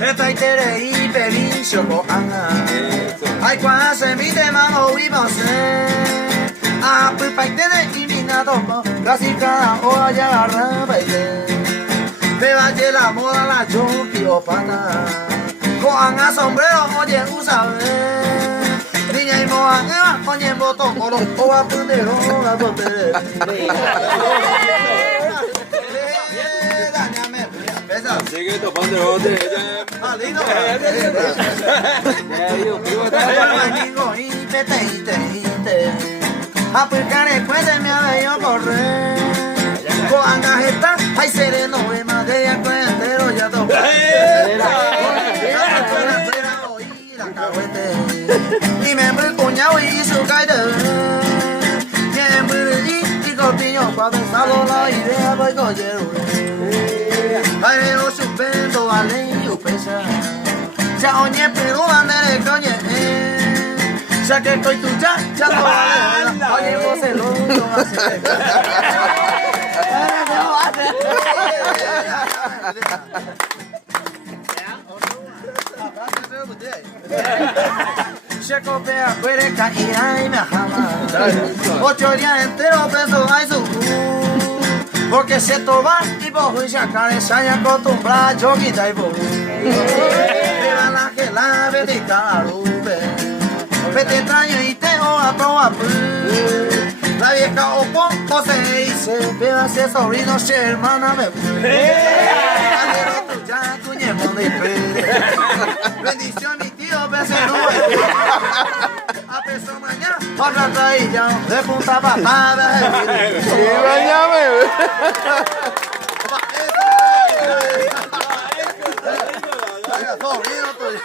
Esta itere y pedí chocoana. Ay, cuando se mide mano y base. Ah, pues pa' tener y mi nado, casi cada hora ya agarra baile. Me va a la moda la jockey o pata. Con a sombrero, oye, usa niña y moa, oye, botón, oro, o a punero, la botella. Sigue topando el bote. A percare puede me había correr. Con gajeta, hay sereno, y más de ya cuentero, ya toco. Y me voy cuñado y su caída. Y cortillo para pensar la idea, voy collero. Ay, lo suspendo a lei o pesa. Ya oye, pero andare coñe. Ya que estoy tu ya lo vale. Oye, vos se lo hace. Se copia, puede caer y me jama. 8 días enteros preso, hay su. Porque se toma y vos ya care se haya acostumbrado yo quita y vos. Pero la que la ve de carube. Vete extraño y te a probar. La vieja o poco se dice, pero si es sobrino, si hermana me ya cuñemos de bendición mi tío, becerro. A peso mañana, otra trailla, de punta patada. Y bañame. Sobrino tuyo.